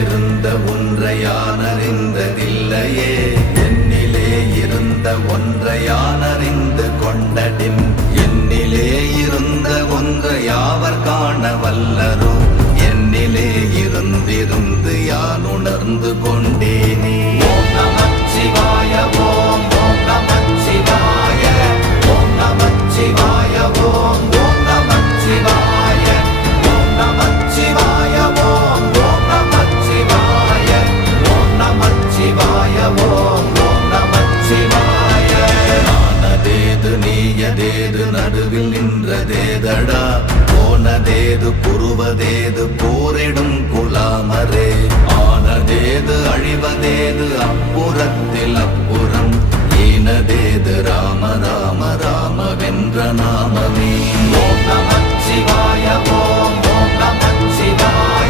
இருந்த ஒன்றை யான் அறிந்ததில்லையே, என்னிலே இருந்த ஒன்றை யான் அறிந்து கொண்டடின், என்னிலே இருந்த ஒன்றை யாவர் காண வல்லரோ, என்னிலே இருந்திருந்து யான் உணர்ந்து கொண்டேனே. ஓம் நமச்சிவாய ஓம் ஓம் நமச்சிவாய ஓம் நமச்சிவாய ஓம் ஓம் நமச்சிவாய ஓம் நமச்சிவாய ஓம் ஓம் நமச்சிவாய ஓம் நமச்சிவாய ஓம் ஓம் நமச்சிவாய. ஆனதேது நீயதேது நடுவில் நின்றதேதடா, போனதேது புருவதேது போரிடும் குலாமரே, ஆனதேது அழிவதேது அப்புறத்தில் அப்புறம், ஈனதேது ராம ராம ராம வென்ற நாமமே. ஓம் நமச்சிவாய